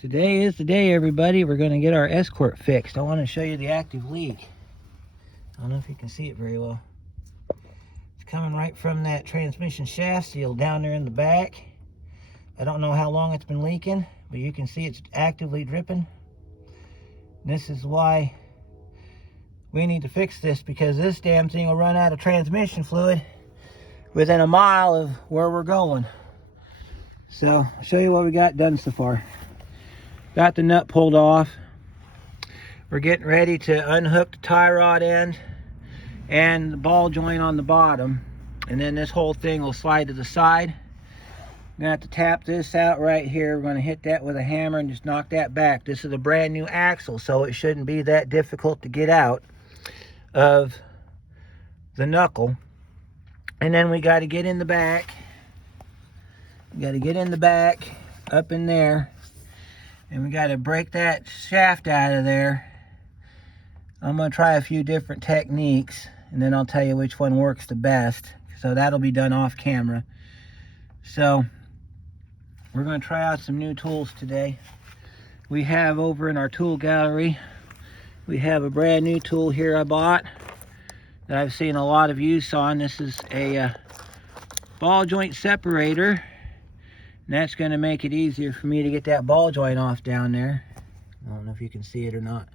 Today is the day, everybody. We're going to get our Escort fixed. I want to show you the active leak. I don't know if you can see it very well. It's coming right from that transmission shaft seal down there in the back. I don't know how long it's been leaking, but you can see it's actively dripping. This is why we need to fix this, because this damn thing will run out of transmission fluid within a mile of where we're going. So I'll show you what we got done so far. Got the nut pulled off. We're getting ready to unhook the tie rod end and the ball joint on the bottom, and then this whole thing will slide to the side. I'm gonna have to tap this out right here. We're gonna hit that with a hammer and just knock that back. This is a brand new axle, so it shouldn't be that difficult to get out of the knuckle. And then we got to get in the back. We got to get in the back up in there, and we got to break that shaft out of there. I'm going to try a few different techniques, and then I'll tell you which one works the best. So that'll be done off camera. So we're going to try out some new tools today. We have over in our tool gallery, we have a brand new tool here I bought that I've seen a lot of use on. This is a ball joint separator, and that's going to make it easier for me to get that ball joint off down there. I don't know if you can see it or not.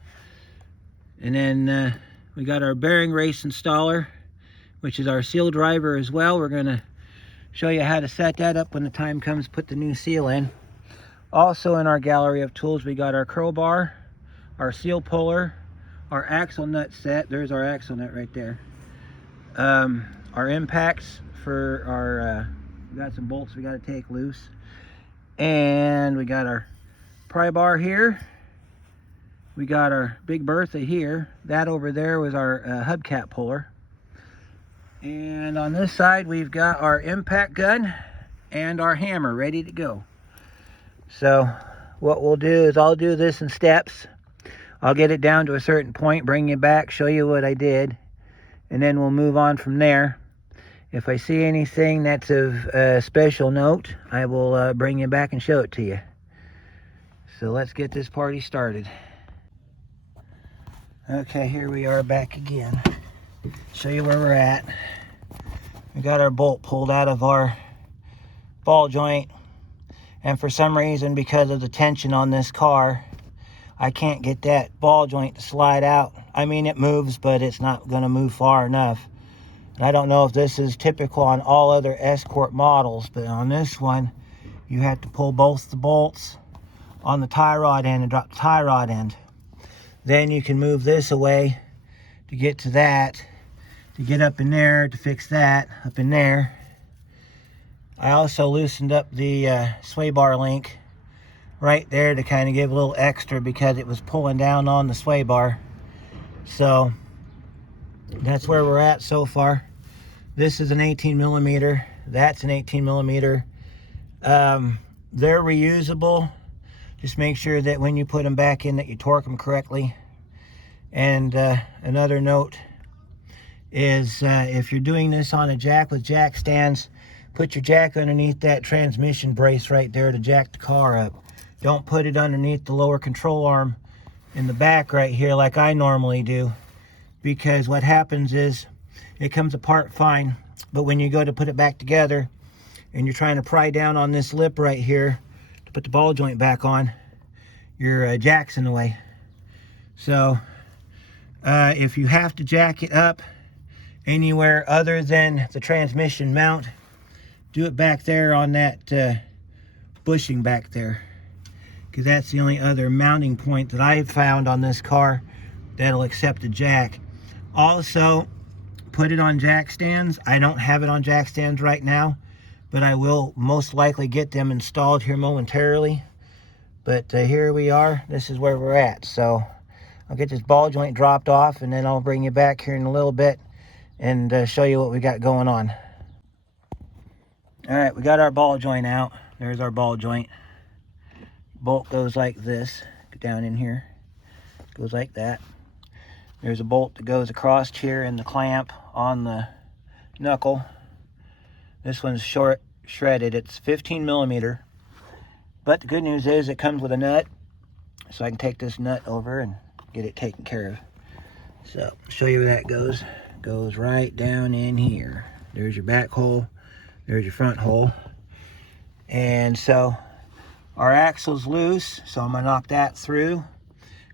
And then we got our bearing race installer, which is our seal driver as well. We're going to show you how to set that up when the time comes to put the new seal in. Also in our gallery of tools, we got our crowbar, our seal puller, our axle nut set. There's our axle nut right there. Our impacts for our, we got some bolts we got to take loose. And we got our pry bar here. We got our big Bertha here. That over there was our hubcap puller. And on this side, we've got our impact gun and our hammer ready to go. So what we'll do is I'll do this in steps. I'll get it down to a certain point, bring you back, show you what I did, and then we'll move on from there. If I see anything that's of special note, I will bring you back and show it to you. So let's get this party started. Okay, here we are back again. Show you where we're at. We got our bolt pulled out of our ball joint, and for some reason, because of the tension on this car, I can't get that ball joint to slide out. I mean, it moves, but it's not going to move far enough. And I don't know if this is typical on all other Escort models, but on this one, you have to pull both the bolts on the tie rod end and drop the tie rod end. Then you can move this away to get to that, to get up in there, to fix that up in there. I also loosened up the sway bar link right there to kind of give a little extra, because it was pulling down on the sway bar. So that's where we're at so far. This is an 18 millimeter. That's an 18 millimeter. They're reusable. Just make sure that when you put them back in that you torque them correctly. And another note is if you're doing this on a jack with jack stands, put your jack underneath that transmission brace right there to jack the car up. Don't put it underneath the lower control arm in the back right here like I normally do, because what happens is it comes apart fine, but when you go to put it back together and you're trying to pry down on this lip right here to put the ball joint back on, your jack's in the way. So if you have to jack it up anywhere other than the transmission mount, do it back there on that bushing back there, because that's the only other mounting point that I've found on this car that'll accept a jack. Also, put it on jack stands. I don't have it on jack stands right now, but I will most likely get them installed here momentarily. But here we are. This is where we're at. So I'll get this ball joint dropped off, and then I'll bring you back here in a little bit and show you what we got going on. All right, we got our ball joint out. There's our ball joint. Bolt goes like this. Get down in here. Goes like that. There's a bolt that goes across here in the clamp on the knuckle. This one's short shredded. It's 15 millimeter. But the good news is it comes with a nut so I can take this nut over and get it taken care of. So show you where that goes. Goes right down in here. There's your back hole, there's your front hole. And so our axle's loose, so I'm gonna knock that through.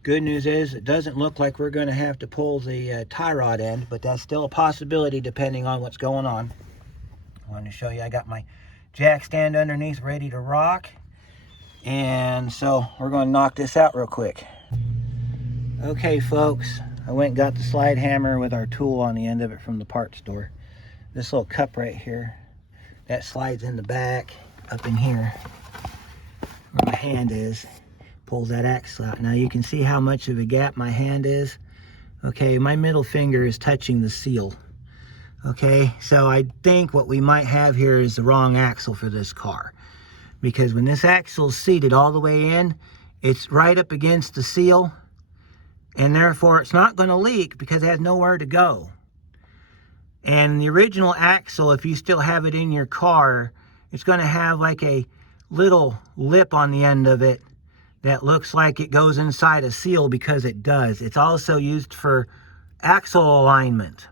Good news is it doesn't look like we're gonna have to pull the tie rod end, but that's still a possibility depending on what's going on. I wanted to show you I got my jack stand underneath ready to rock. And so we're gonna knock this out real quick. Okay folks, I went and got the slide hammer with our tool on the end of it from the parts store. This little cup right here, that slides in the back up in here where my hand is, pulls that axle out. Now you can see how much of a gap my hand is. Okay, my middle finger is touching the seal. Okay, so I think what we might have here is the wrong axle for this car, because when this axle is seated all the way in, it's right up against the seal, and therefore it's not going to leak because it has nowhere to go. And the original axle, if you still have it in your car, it's going to have like a little lip on the end of it that looks like it goes inside a seal, because it does. It's also used for axle alignment.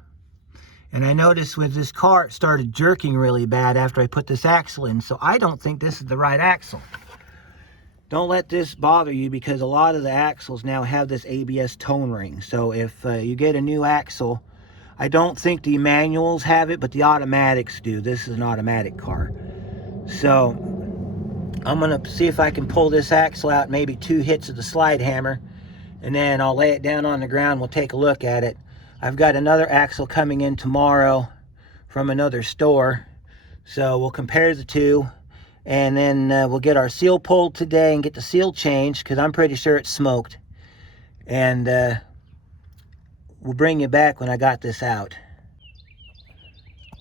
And I noticed with this car, it started jerking really bad after I put this axle in. So I don't think this is the right axle. Don't let this bother you, because a lot of the axles now have this ABS tone ring. So if you get a new axle, I don't think the manuals have it, but the automatics do. This is an automatic car. So I'm gonna see if I can pull this axle out, maybe 2 hits of the slide hammer, and then I'll lay it down on the ground. We'll take a look at it. I've got another axle coming in tomorrow from another store, so we'll compare the two, and then we'll get our seal pulled today and get the seal changed, because I'm pretty sure it's smoked. And we'll bring you back when I got this out.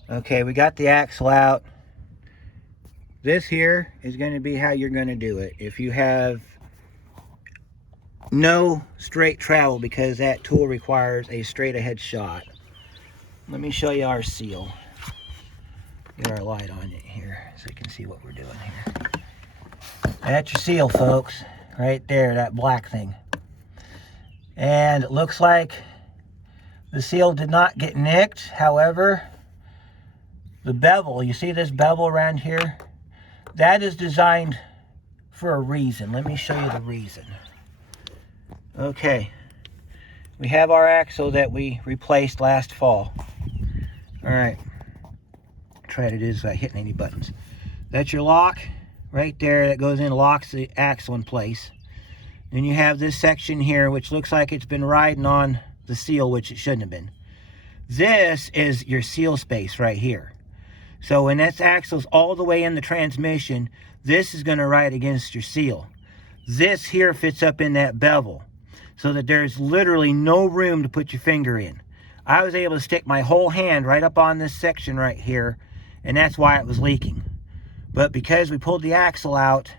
Okay, we got the axle out. This here is going to be how you're going to do it if you have no straight travel, because that tool requires a straight ahead shot. Let me show you our seal. Get our light on it here so you can see what we're doing here. That's your seal, folks, right there, that black thing. And it looks like the seal did not get nicked. However, the bevel, you see this bevel around here? That is designed for a reason. Let me show you the reason. Okay, we have our axle that we replaced last fall. All right, try to do this without hitting any buttons. That's your lock right there that goes in, locks the axle in place. Then you have this section here, which looks like it's been riding on the seal, which it shouldn't have been. This is your seal space right here. So when this axle's all the way in the transmission, this is going to ride against your seal. This here fits up in that bevel, so that there's literally no room to put your finger in. I was able to stick my whole hand right up on this section right here, and that's why it was leaking. But because we pulled the axle out,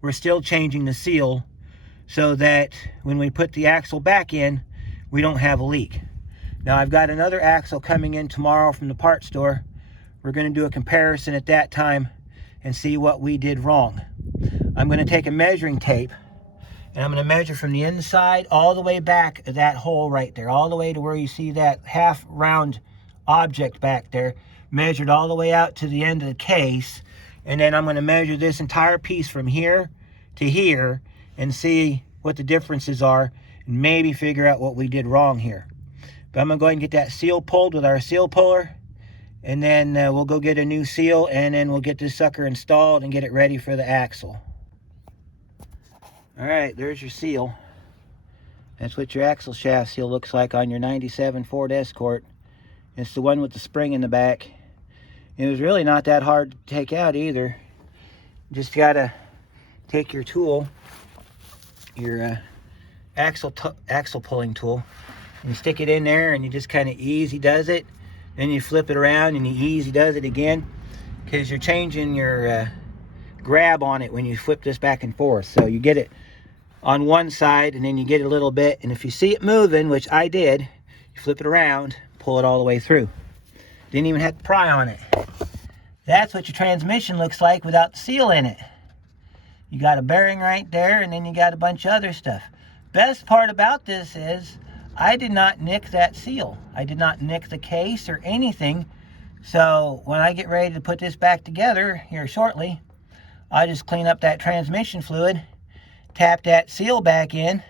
we're still changing the seal so that when we put the axle back in, we don't have a leak. Now I've got another axle coming in tomorrow from the parts store. We're going to do a comparison at that time and see what we did wrong. I'm going to take a measuring tape, and I'm going to measure from the inside all the way back of that hole right there, all the way to where you see that half round object back there, measured all the way out to the end of the case. And then I'm going to measure this entire piece from here to here and see what the differences are, and maybe figure out what we did wrong here. But I'm going to go ahead and get that seal pulled with our seal puller, and then we'll go get a new seal, and then we'll get this sucker installed and get it ready for the axle. All right, there's your seal. That's what your axle shaft seal looks like on your 97 Ford Escort. It's the one with the spring in the back. It was really not that hard to take out either. Just gotta take your tool, your axle pulling tool, and you stick it in there, and you just kind of easy does it. Then you flip it around and you easy does it again, because you're changing your grab on it when you flip this back and forth. So you get it on one side, and then you get it a little bit, and if you see it moving, which I did, you flip it around, pull it all the way through. Didn't even have to pry on it. That's what your transmission looks like without the seal in it. You got a bearing right there, and then you got a bunch of other stuff. Best part about this is I did not nick that seal. I did not nick the case or anything. So when I get ready to put this back together here shortly, I just clean up that transmission fluid, tap that seal back in,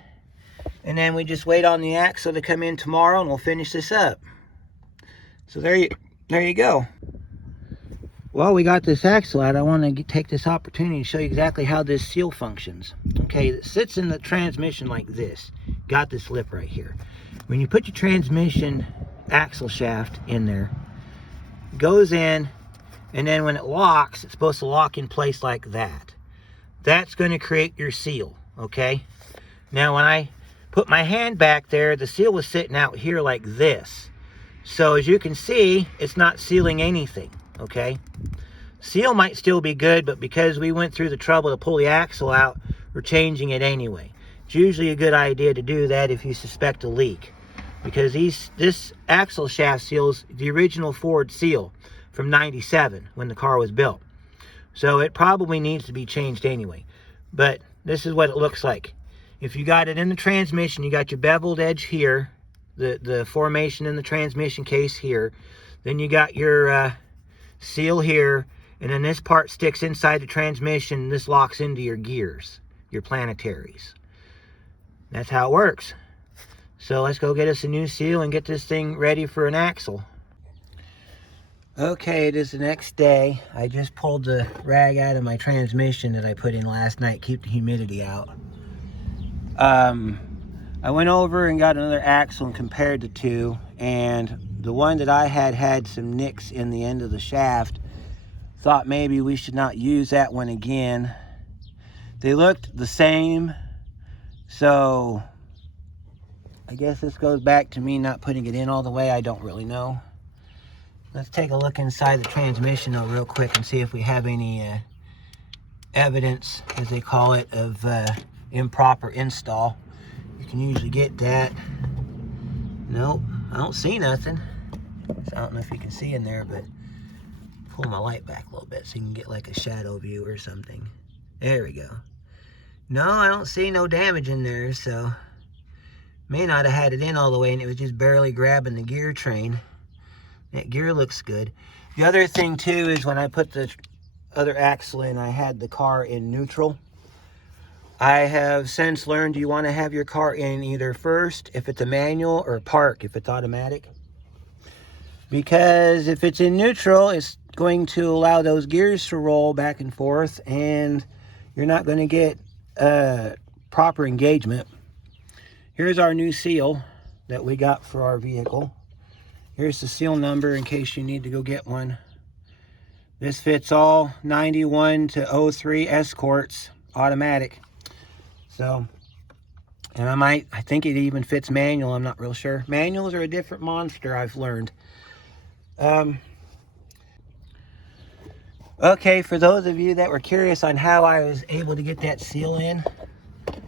and then we just wait on the axle to come in tomorrow and we'll finish this up. So there you go. While we got this axle out, I want to take this opportunity to show you exactly how this seal functions. Okay, it sits in the transmission like this. Got this lip right here. When you put your transmission axle shaft in there, it goes in, and then when it locks, it's supposed to lock in place like that. That's going to create your seal, okay? Now, when I put my hand back there, the seal was sitting out here like this. So as you can see, it's not sealing anything, okay? Seal might still be good, but because we went through the trouble to pull the axle out, we're changing it anyway. It's usually a good idea to do that if you suspect a leak, because this axle shaft seal is the original Ford seal from '97 when the car was built. So it probably needs to be changed anyway. But this is what it looks like. If you got it in the transmission, you got your beveled edge here, the formation in the transmission case here. Then you got your seal here, and then this part sticks inside the transmission. This locks into your gears, your planetaries. That's how it works. So let's go get us a new seal and get this thing ready for an axle. Okay, it is the next day. I just pulled the rag out of my transmission that I put in last night, keep the humidity out. I went over and got another axle and compared the two, and the one that I had some nicks in the end of the shaft. Thought maybe we should not use that one again. They looked the same, so I guess this goes back to me not putting it in all the way. I don't really know. Let's take a look inside the transmission though real quick and see if we have any evidence, as they call it, of improper install. You can usually get that. Nope, I don't see nothing. So I don't know if you can see in there, but pull my light back a little bit so you can get like a shadow view or something. There we go. No, I don't see no damage in there, so may not have had it in all the way and it was just barely grabbing the gear train. That gear looks good. The other thing too is when I put the other axle in, I had the car in neutral. I have since learned you want to have your car in either first if it's a manual or park if it's automatic. Because if it's in neutral, it's going to allow those gears to roll back and forth and you're not going to get proper engagement. Here's our new seal that we got for our vehicle. Here's the seal number in case you need to go get one. This fits all 91 to 03 Escorts, automatic. So, and I think it even fits manual, I'm not real sure. Manuals are a different monster, I've learned. Okay, for those of you that were curious on how I was able to get that seal in,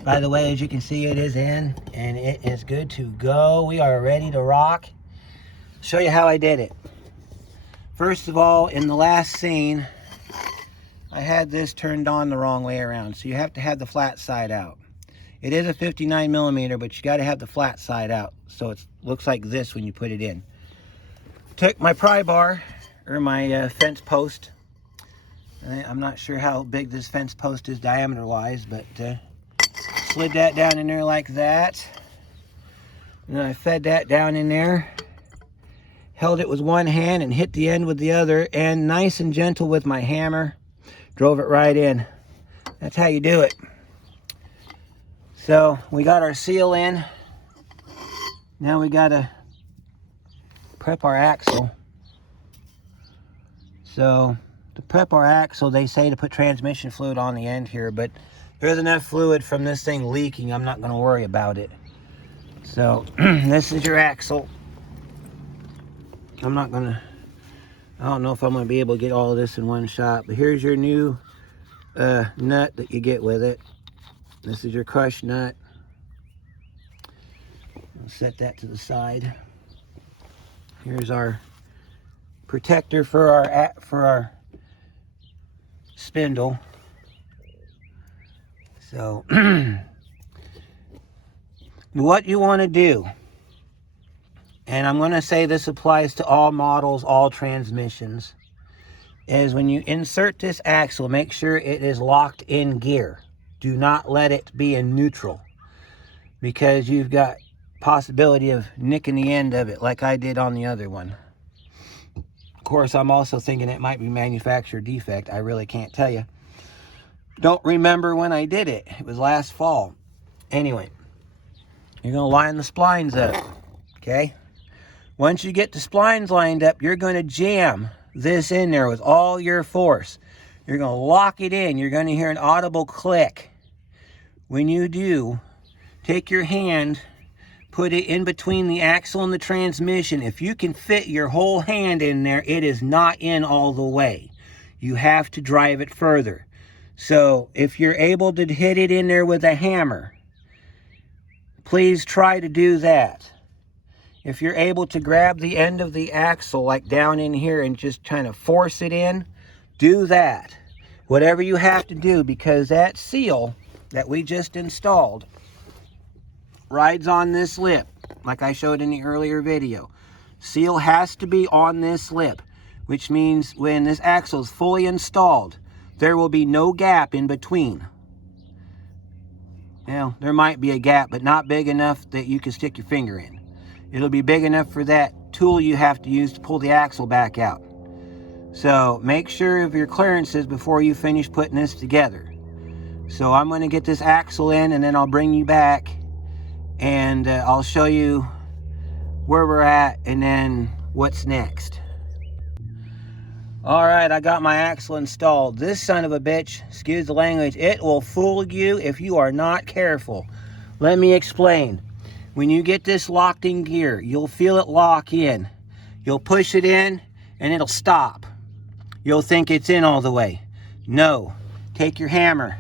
by the way, as you can see, it is in and it is good to go. We are ready to rock. Show you how I did it. First of all, in the last scene, I had this turned on the wrong way around, so you have to have the flat side out. It is a 59 millimeter, but you got to have the flat side out, so it looks like this when you put it in. Took my pry bar, or my fence post. I'm not sure how big this fence post is diameter-wise, but slid that down in there like that. And then I fed that down in there. Held it with one hand and hit the end with the other, and nice and gentle with my hammer, drove it right in. That's how you do it. So we got our seal in. Now we gotta prep our axle. So to prep our axle, they say to put transmission fluid on the end here, but there's enough fluid from this thing leaking, I'm not gonna worry about it. So this is your axle. I don't know if I'm gonna be able to get all of this in one shot, but here's your new nut that you get with it. This is your crush nut. I'll set that to the side. Here's our protector for our spindle. So What you want to do, and I'm going to say this applies to all models, all transmissions, is when you insert this axle, make sure it is locked in gear. Do not let it be in neutral, because you've got possibility of nicking the end of it like I did on the other one. Of course, I'm also thinking it might be manufacturer defect. I really can't tell you. Don't remember when I did it. It was last fall. Anyway, you're going to line the splines up, okay? Once you get the splines lined up, you're going to jam this in there with all your force. You're going to lock it in. You're going to hear an audible click. When you do, take your hand, put it in between the axle and the transmission. If you can fit your whole hand in there, it is not in all the way. You have to drive it further. So if you're able to hit it in there with a hammer, please try to do that. If you're able to grab the end of the axle, like down in here, and just kind of force it in, do that. Whatever you have to do, because that seal that we just installed rides on this lip, like I showed in the earlier video. Seal has to be on this lip, which means when this axle is fully installed, there will be no gap in between. Well, there might be a gap, but not big enough that you can stick your finger in. It'll be big enough for that tool you have to use to pull the axle back out. So make sure of your clearances before you finish putting this together. So I'm going to get this axle in, and then I'll bring you back, and I'll show you where we're at and then what's next. Alright, I got my axle installed. This son of a bitch, excuse the language, it will fool you if you are not careful. Let me explain. When you get this locked in gear, you'll feel it lock in. You'll push it in and it'll stop. You'll think it's in all the way. No. Take your hammer,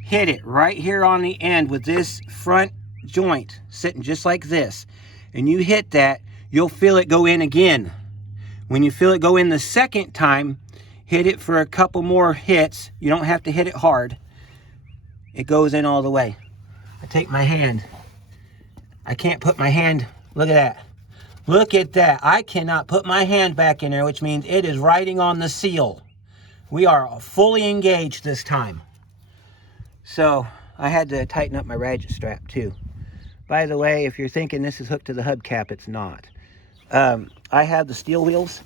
hit it right here on the end with this front joint sitting just like this, and you hit that, you'll feel it go in again. When you feel it go in the second time, hit it for a couple more hits. You don't have to hit it hard. It goes in all the way. I take my hand. I can't put my hand, look at that. Look at that. I cannot put my hand back in there, which means it is riding on the seal. We are fully engaged this time. So I had to tighten up my ratchet strap too. By the way, if you're thinking this is hooked to the hubcap, it's not. I have the steel wheels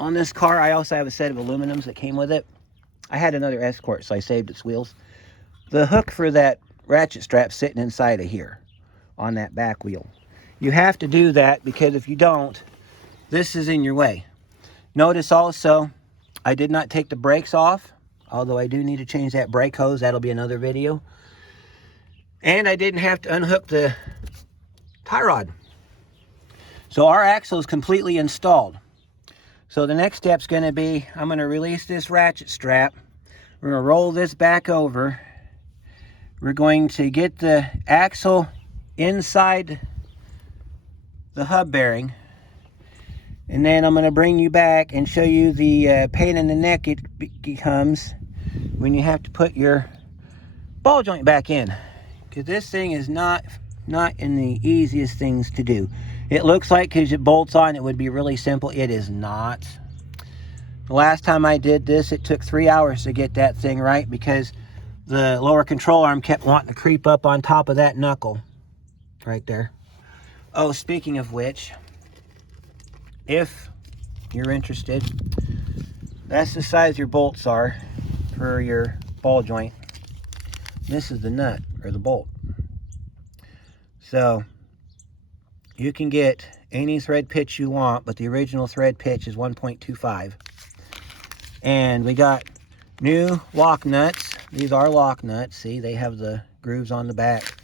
on this car. I also have a set of aluminums that came with it. I had another Escort, so I saved its wheels. The hook for that ratchet strap sitting inside of here on that back wheel. You have to do that, because if you don't, this is in your way. Notice also, I did not take the brakes off, although I do need to change that brake hose. That'll be another video. And I didn't have to unhook the tie rod. So our axle is completely installed. So the next step's going to be, I'm going to release this ratchet strap. We're going to roll this back over. We're going to get the axle inside the hub bearing. And then I'm going to bring you back and show you the pain in the neck it becomes when you have to put your ball joint back in. Because this thing is not in the easiest things to do. It looks like because it bolts on, it would be really simple. It is not. The last time I did this, it took 3 hours to get that thing right, because the lower control arm kept wanting to creep up on top of that knuckle. Right there. Oh, speaking of which, if you're interested, that's the size your bolts are for your ball joint. This is the nut, or the bolt. So you can get any thread pitch you want, but the original thread pitch is 1.25. And we got new lock nuts. These are lock nuts. See, they have the grooves on the back.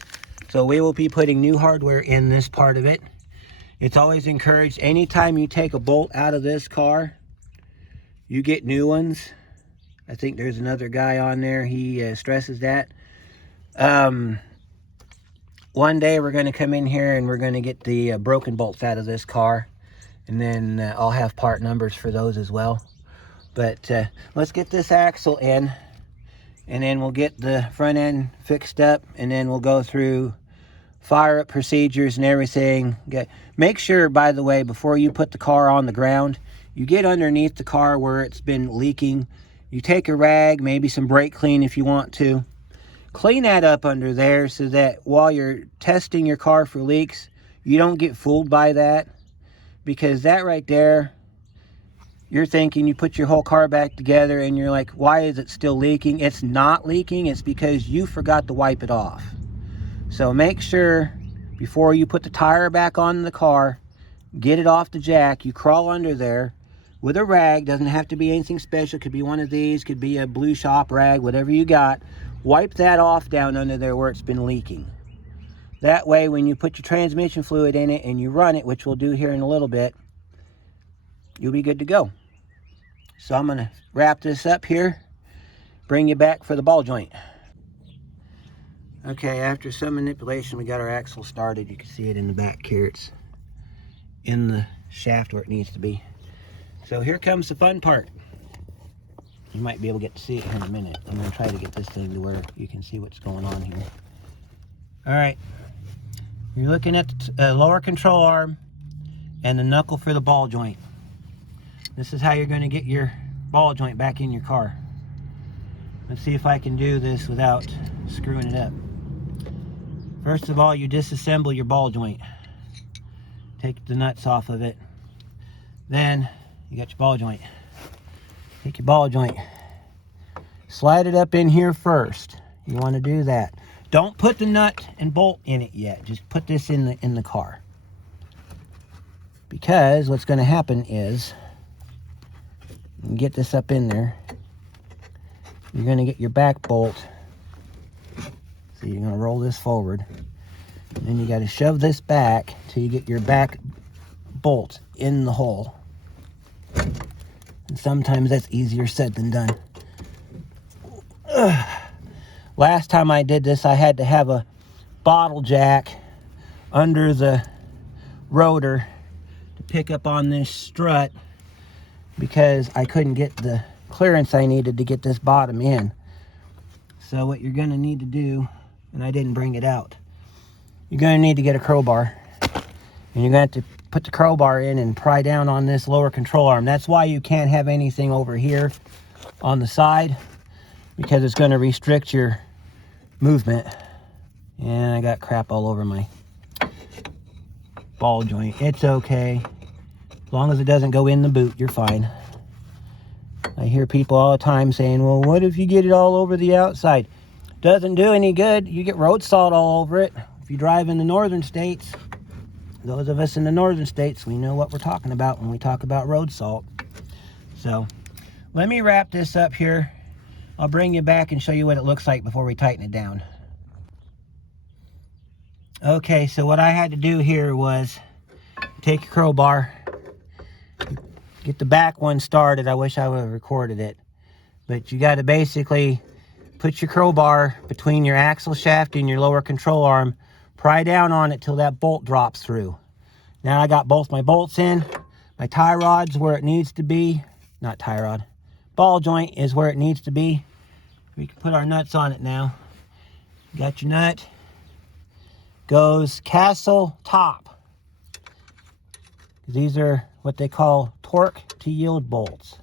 So we will be putting new hardware in this part of it. It's always encouraged, anytime you take a bolt out of this car, you get new ones. I think there's another guy on there, he stresses that. One day we're going to come in here and we're going to get the broken bolts out of this car, and then I'll have part numbers for those as well. But let's get this axle in, and then we'll get the front end fixed up, and then we'll go through fire up procedures and everything. Make sure, by the way, before you put the car on the ground, you get underneath the car where it's been leaking. You take a rag, maybe some brake clean if you want to. Clean that up under there so that while you're testing your car for leaks, you don't get fooled by that. Because that right there, you're thinking you put your whole car back together and you're like, why is it still leaking? It's not leaking. It's because you forgot to wipe it off. So make sure before you put the tire back on the car, get it off the jack, you crawl under there with a rag. Doesn't have to be anything special. Could be one of these, could be a blue shop rag, whatever you got. Wipe that off down under there where it's been leaking. That way, when you put your transmission fluid in it and you run it, which we'll do here in a little bit, you'll be good to go. So I'm going to wrap this up here, bring you back for the ball joint. Okay, after some manipulation, we got our axle started. You can see it in the back here. It's in the shaft where it needs to be. So here comes the fun part. You might be able to get to see it here in a minute. I'm going to try to get this thing to where you can see what's going on here. All right, you're looking at the lower control arm and the knuckle for the ball joint. This is how you're going to get your ball joint back in your car. Let's see if I can do this without screwing it up. First of all, you disassemble your ball joint. Take the nuts off of it. Then you got your ball joint. Take your ball joint. Slide it up in here first. You want to do that. Don't put the nut and bolt in it yet. Just put this in the car. Because what's going to happen is, you get this up in there, you're going to get your back bolt. So you're going to roll this forward. And then you got to shove this back till you get your back bolt in the hole. And sometimes that's easier said than done. Ugh. Last time I did this, I had to have a bottle jack under the rotor to pick up on this strut because I couldn't get the clearance I needed to get this bottom in. So what you're going to need to do, and I didn't bring it out, you're going to need to get a crowbar. And you're going to have to put the crowbar in and pry down on this lower control arm. That's why you can't have anything over here on the side, because it's going to restrict your movement. And I got crap all over my ball joint. It's okay. As long as it doesn't go in the boot, you're fine. I hear people all the time saying, well, what if you get it all over the outside? Doesn't do any good. You get road salt all over it. If you drive in the northern states, those of us in the northern states, we know what we're talking about when we talk about road salt. So let me wrap this up here. I'll bring you back and show you what it looks like before we tighten it down. Okay, so what I had to do here was take your crowbar, get the back one started. I wish I would have recorded it. But you got to basically put your crowbar between your axle shaft and your lower control arm. Pry down on it till that bolt drops through. Now I got both my bolts in. My tie rod's where it needs to be. Not tie rod. Ball joint is where it needs to be. We can put our nuts on it now. Got your nut. Goes castle top. These are what they call torque to yield bolts.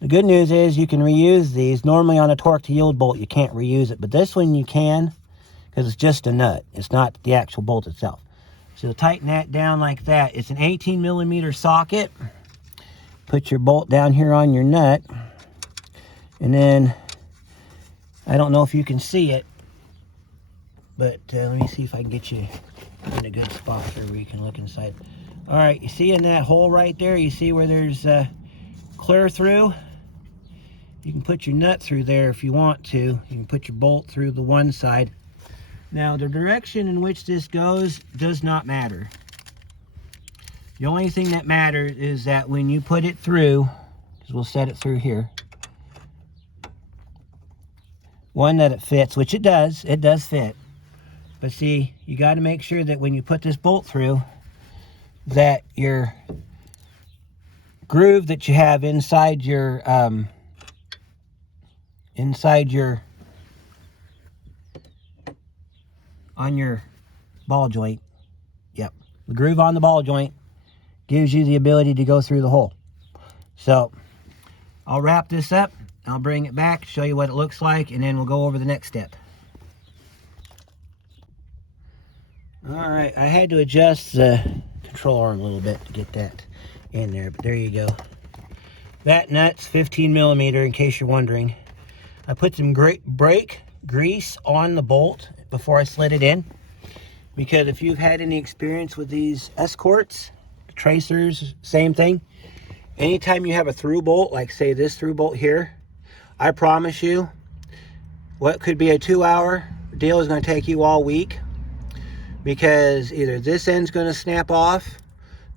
The good news is you can reuse these. Normally on a torque to yield bolt you can't reuse it, but this one you can, because it's just a nut. It's not the actual bolt itself. So tighten that down like that. It's an 18mm socket. Put your bolt down here on your nut, and then I don't know if you can see it, but let me see if I can get you in a good spot here where you can look inside. All right, you see in that hole right there, you see where there's clear through? You can put your nut through there if you want to. You can put your bolt through the one side. Now, the direction in which this goes does not matter. The only thing that matters is that when you put it through, because we'll set it through here, one, that it fits, which it does fit. But see, you got to make sure that when you put this bolt through, that your groove that you have inside your on your ball joint. Yep, the groove on the ball joint gives you the ability to go through the hole. So I'll wrap this up, I'll bring it back, show you what it looks like, and then we'll go over the next step. Alright, I had to adjust the control arm a little bit to get that in there, but there you go. That nut's 15 millimeter, in case you're wondering. I put some brake grease on the bolt before I slid it in, because if you've had any experience with these Escorts, Tracers, same thing. Anytime you have a through bolt, like say this through bolt here, I promise you, what could be a 2-hour deal is going to take you all week, because either this end's going to snap off,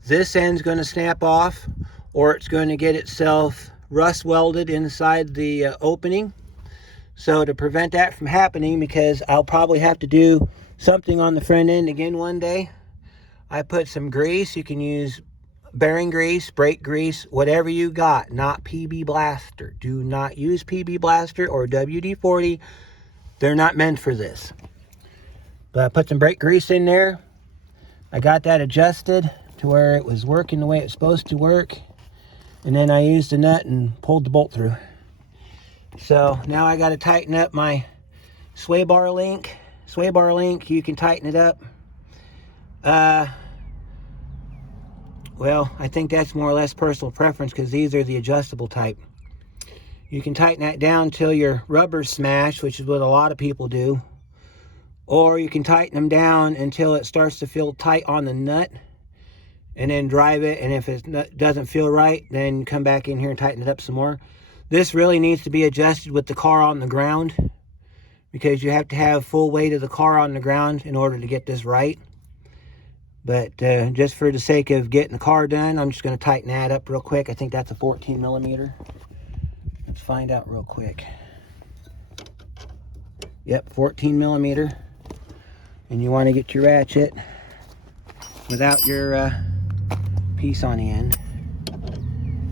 this end's going to snap off, or it's going to get itself rust welded inside the opening. So to prevent that from happening, because I'll probably have to do something on the front end again one day, I put some grease. You can use bearing grease, brake grease, whatever you got, not PB Blaster. Do not use PB Blaster or WD-40. They're not meant for this. But I put some brake grease in there. I got that adjusted to where it was working the way it's supposed to work. And then I used a nut and pulled the bolt through. So now I got to tighten up my sway bar link. Sway bar link, you can tighten it up. Well, I think that's more or less personal preference, because these are the adjustable type. You can tighten that down till your rubber's smashed, which is what a lot of people do. Or you can tighten them down until it starts to feel tight on the nut, and then drive it, and if it doesn't feel right, then come back in here and tighten it up some more. This really needs to be adjusted with the car on the ground, because you have to have full weight of the car on the ground in order to get this right. But just for the sake of getting the car done, I'm just going to tighten that up real quick. I think that's a 14 millimeter. Let's find out real quick. Yep, 14 millimeter. And you want to get your ratchet without your piece on the end.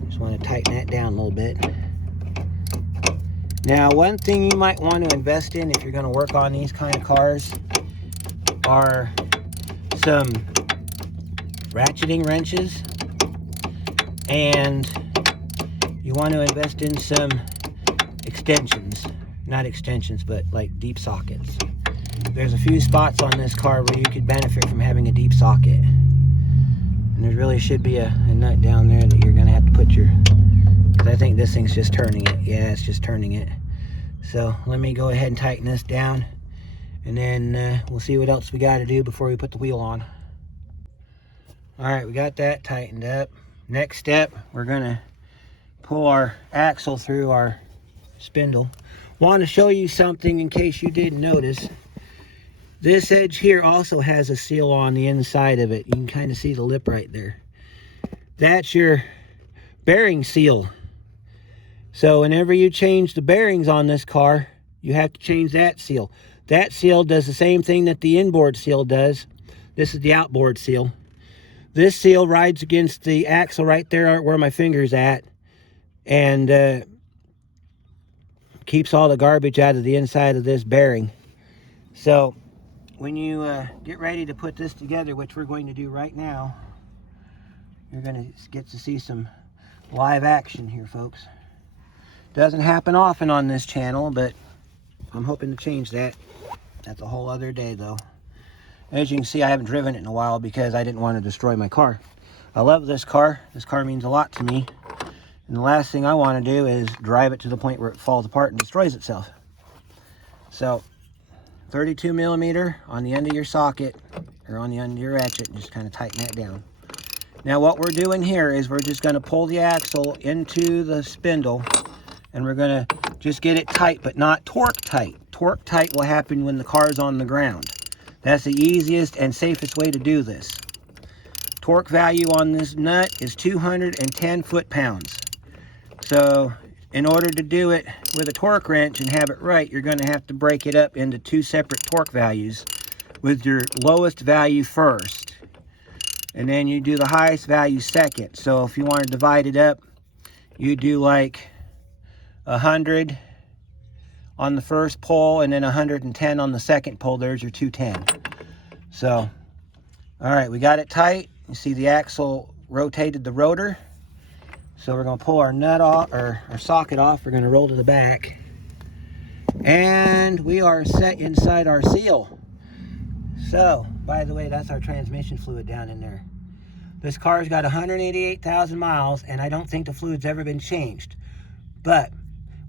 Just want to tighten that down a little bit. Now, one thing you might want to invest in if you're going to work on these kind of cars are some ratcheting wrenches, and you want to invest in some extensions. Not extensions, but like deep sockets. There's a few spots on this car where you could benefit from having a deep socket. And there really should be a nut down there that you're going to have to put your... because I think this thing's just turning it. Yeah, it's just turning it. So let me go ahead and tighten this down, and then we'll see what else we got to do before we put the wheel on. Alright, we got that tightened up. Next step, we're going to pull our axle through our spindle. Want to show you something in case you didn't notice. This edge here also has a seal on the inside of it. You can kind of see the lip right there. That's your bearing seal. So whenever you change the bearings on this car, you have to change that seal. That seal does the same thing that the inboard seal does. This is the outboard seal. This seal rides against the axle right there where my finger's at, and keeps all the garbage out of the inside of this bearing. So when you get ready to put this together, which we're going to do right now, you're going to get to see some live action here, folks. Doesn't happen often on this channel, but I'm hoping to change that. That's a whole other day, though. As you can see, I haven't driven it in a while because I didn't want to destroy my car. I love this car. This car means a lot to me. And the last thing I want to do is drive it to the point where it falls apart and destroys itself. So, 32 millimeter on the end of your socket, or on the end of your ratchet, and just kind of tighten that down. Now what we're doing here is we're just going to pull the axle into the spindle, and we're going to just get it tight, but not torque tight. Torque tight will happen when the car's on the ground. That's the easiest and safest way to do this. Torque value on this nut is 210 foot-pounds. So in order to do it with a torque wrench and have it right, you're going to have to break it up into two separate torque values, with your lowest value first, and then you do the highest value second. So if you want to divide it up, you do like 100 on the first pull and then 110 on the second pull. There's your 210. So, all right, we got it tight. You see the axle rotated the rotor. So we're going to pull our nut off, or our socket off. We're going to roll to the back. And we are set inside our seal. So, by the way, that's our transmission fluid down in there. This car's got 188,000 miles, and I don't think the fluid's ever been changed. But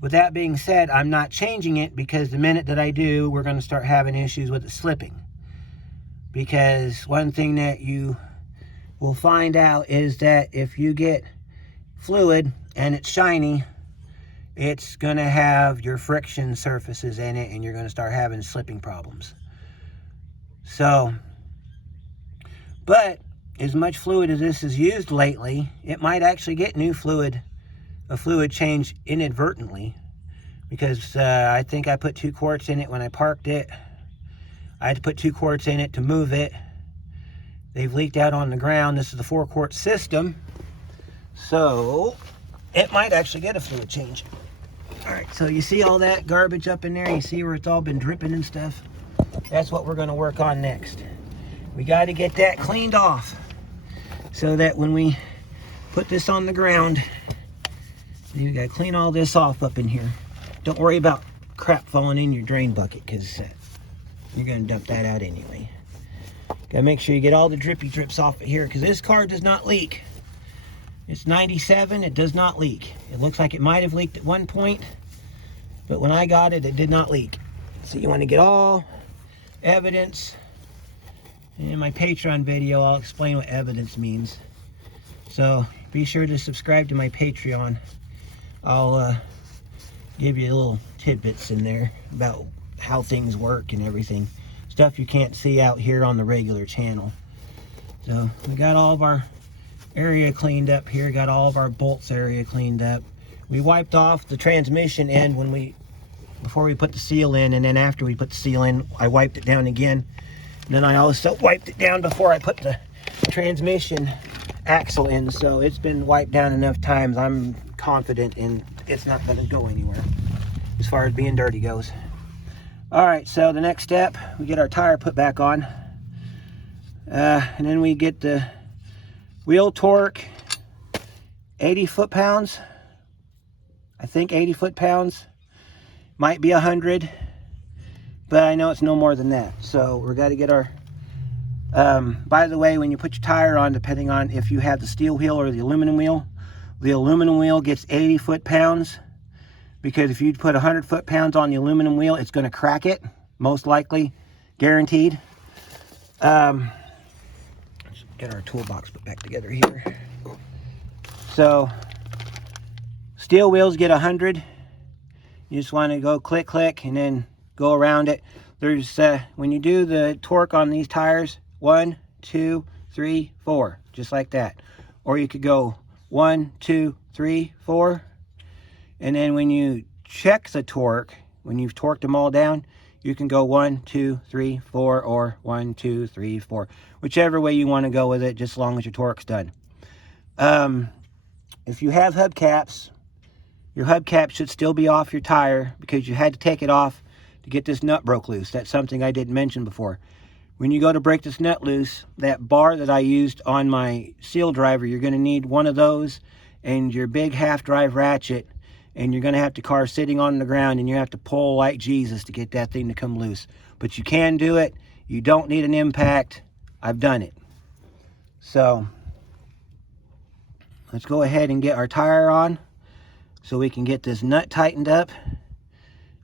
with that being said, I'm not changing it because the minute that I do, we're going to start having issues with it slipping. Because one thing that you will find out is that if you get fluid and it's shiny, it's going to have your friction surfaces in it, and you're going to start having slipping problems. So, but as much fluid as this is used lately, it might actually get new fluid, a fluid change inadvertently, because I think I put 2 quarts in it when I parked it. I had to put 2 quarts in it to move it. They've leaked out on the ground. This is the 4-quart system, so it might actually get a fluid change. All right, so you see all that garbage up in there? You see where it's all been dripping and stuff? That's what we're going to work on next. We got to get that cleaned off so that when we put this on the ground, you got to clean all this off up in here. Don't worry about crap falling in your drain bucket, because you're going to dump that out anyway. Got to make sure you get all the drippy drips off of here, because this car does not leak. It's 97, it does not leak. It looks like it might have leaked at one point, but when I got it, it did not leak. So you want to get all evidence. In my Patreon video, I'll explain what evidence means. So be sure to subscribe to my Patreon. I'll give you little tidbits in there about how things work and everything. Stuff you can't see out here on the regular channel. So we got all of our area cleaned up here, got all of our bolts area cleaned up. We wiped off the transmission end before we put the seal in, and then after we put the seal in, I wiped it down again. And then I also wiped it down before I put the transmission axle in, so it's been wiped down enough times. I'm confident in it's not going to go anywhere as far as being dirty goes. All right, so the next step, we get our tire put back on, and then we get the wheel torque, 80 foot-pounds. I think 80 foot-pounds. Might be 100, but I know it's no more than that. So we're got to get our, by the way, when you put your tire on, depending on if you have the steel wheel or the aluminum wheel gets 80 foot-pounds, because if you put 100 foot-pounds on the aluminum wheel, it's going to crack it, most likely, guaranteed. Let's get our toolbox put back together here. So steel wheels get 100. You just want to go click, click, and then go around it. There's, when you do the torque on these tires, 1, 2, 3, 4, just like that. Or you could go 1, 2, 3, 4. And then when you check the torque, when you've torqued them all down, you can go 1, 2, 3, 4, or 1, 2, 3, 4. Whichever way you want to go with it, just as long as your torque's done. If you have hubcaps, your hubcap should still be off your tire, because you had to take it off to get this nut broke loose. That's something I didn't mention before. When you go to break this nut loose, that bar that I used on my seal driver, you're going to need one of those and your big half drive ratchet, and you're going to have the car sitting on the ground, and you have to pull like Jesus to get that thing to come loose. But you can do it. You don't need an impact. I've done it. So let's go ahead and get our tire on so we can get this nut tightened up.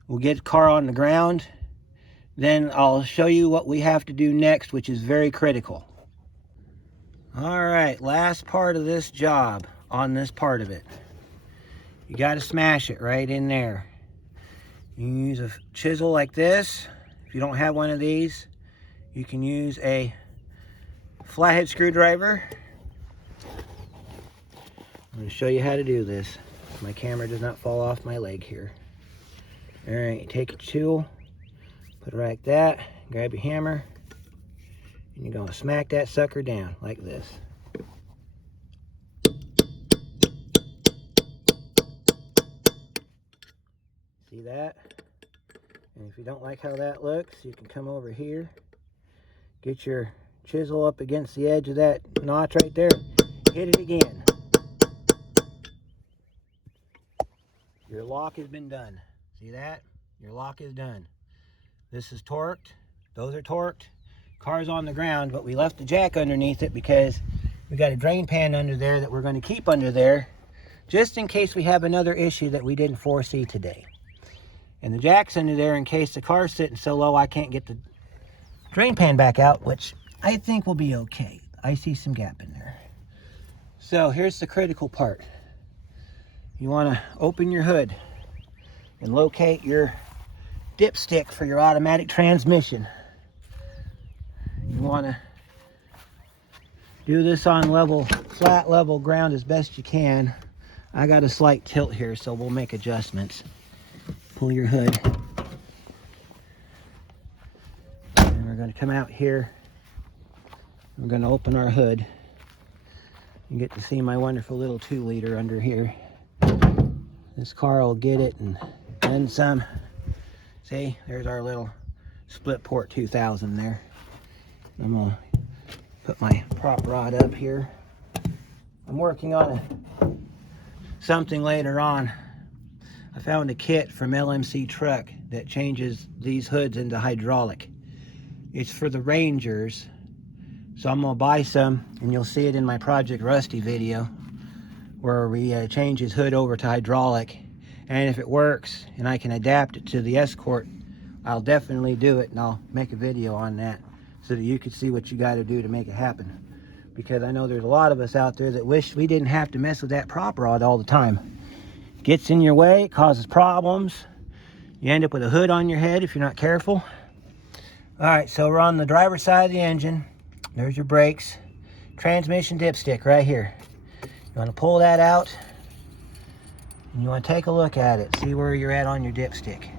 We'll get the car on the ground. Then I'll show you what we have to do next, which is very critical. All right, last part of this job on this part of it. You got to smash it right in there. You can use a chisel like this. If you don't have one of these, you can use a flathead screwdriver. I'm going to show you how to do this. My camera does not fall off my leg here. All right, you take your tool, put it like that, grab your hammer, and you're going to smack that sucker down like this. See that? And if you don't like how that looks, you can come over here Get your chisel up against the edge of that notch right there. Hit it again. Your lock has been done. See that? Your lock is done. This is torqued. Those are torqued. Car's on the ground, but we left the jack underneath it because we got a drain pan under there that we're going to keep under there just in case we have another issue that we didn't foresee today. And the jack's under there in case the car's sitting so low I can't get the drain pan back out, which I think will be okay. I see some gap in there. So here's the critical part. You want to open your hood and locate your dipstick for your automatic transmission. You want to do this on flat level ground as best you can. I got a slight tilt here, so we'll make adjustments. Pull your hood. And we're going to come out here. We're going to open our hood. You get to see my wonderful little 2-liter under here. This car will get it and then some. See, there's our little split port 2000 there. I'm going to put my prop rod up here. I'm working on something later on. I found a kit from LMC Truck that changes these hoods into hydraulic. It's for the Rangers, so I'm going to buy some, and you'll see it in my Project Rusty video where we change his hood over to hydraulic. And if it works and I can adapt it to the Escort, I'll definitely do it, and I'll make a video on that so that you can see what you got to do to make it happen. Because I know there's a lot of us out there that wish we didn't have to mess with that prop rod all the time. It gets in your way, it causes problems. You end up with a hood on your head if you're not careful. All right, so we're on the driver's side of the engine. There's your brakes. Transmission dipstick right here. You want to pull that out, and you want to take a look at it, see where you're at on your dipstick.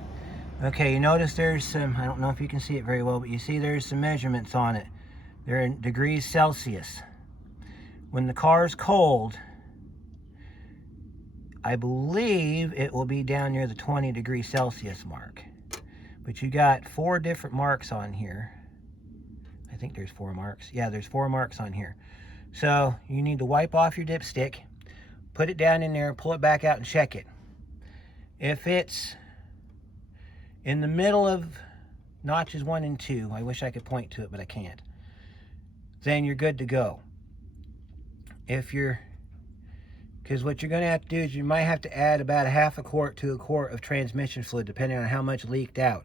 Okay, you notice there's some, I don't know if you can see it very well, but you see there's some measurements on it. They're in degrees Celsius. When the car's cold, I believe it will be down near the 20 Celsius mark. But you got 4 different marks on here. I think there's 4 marks. Yeah, there's 4 marks on here. So you need to wipe off your dipstick, put it down in there, pull it back out and check it. If it's in the middle of notches 1 and 2, I wish I could point to it, but I can't, then you're good to go. Because what you're going to have to do is you might have to add about 1/2 quart to 1 quart of transmission fluid, depending on how much leaked out.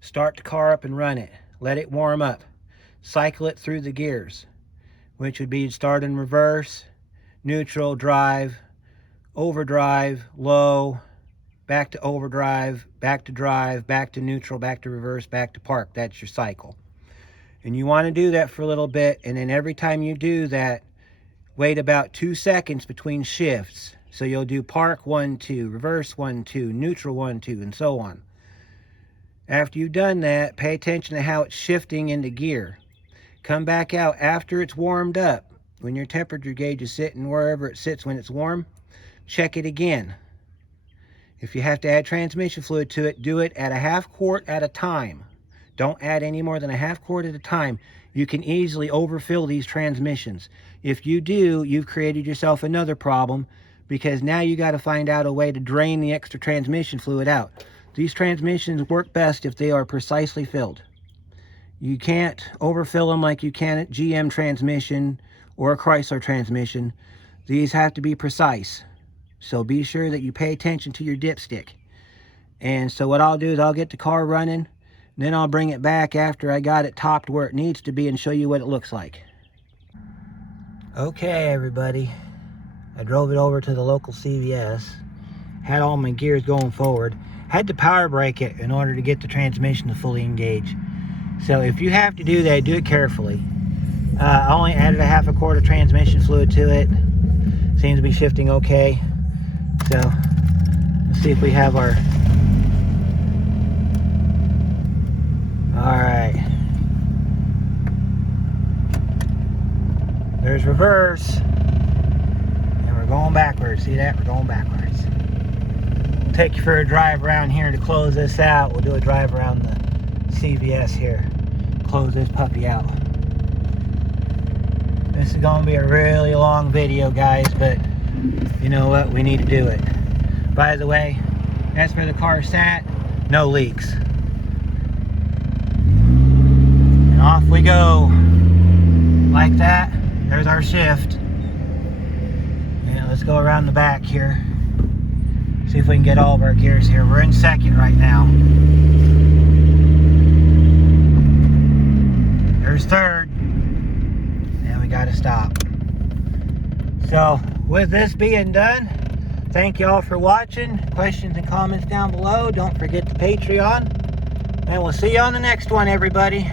Start the car up and run it. Let it warm up. Cycle it through the gears, which would be start in reverse, neutral, drive, overdrive, low, back to overdrive, back to drive, back to neutral, back to reverse, back to park. That's your cycle. And you want to do that for a little bit, and then every time you do that, wait about 2 seconds between shifts. So you'll do park 1, 2, reverse 1, 2, neutral 1, 2, and so on. After you've done that, pay attention to how it's shifting into gear. Come back out after it's warmed up. When your temperature gauge is sitting wherever it sits when it's warm, check it again. If you have to add transmission fluid to it, do it at 1/2 quart at a time. Don't add any more than 1/2 quart at a time. You can easily overfill these transmissions. If you do, you've created yourself another problem, because now you got to find out a way to drain the extra transmission fluid out. These transmissions work best if they are precisely filled. You can't overfill them like you can at GM transmission or a Chrysler transmission. These have to be precise. So be sure that you pay attention to your dipstick. And so what I'll do is I'll get the car running, then I'll bring it back after I got it topped where it needs to be and show you what it looks like. Okay, everybody. I drove it over to the local CVS. Had all my gears going forward. Had to power brake it in order to get the transmission to fully engage. So if you have to do that, do it carefully. I only added 1/2 quart of transmission fluid to it. Seems to be shifting okay. So let's see if we have our... Alright. There's reverse. And we're going backwards. See that? We're going backwards. We'll take you for a drive around here to close this out. We'll do a drive around the CVS here. close this puppy out. This is going to be a really long video, guys, but you know what? We need to do it. By the way, that's where the car sat. No leaks. And off we go. Like that. There's our shift. Yeah, let's go around the back here. See if we can get all of our gears here. We're in second right now. There's third. And we gotta stop. So, with this being done, thank you all for watching. Questions and comments down below. Don't forget the Patreon. And we'll see you on the next one, everybody.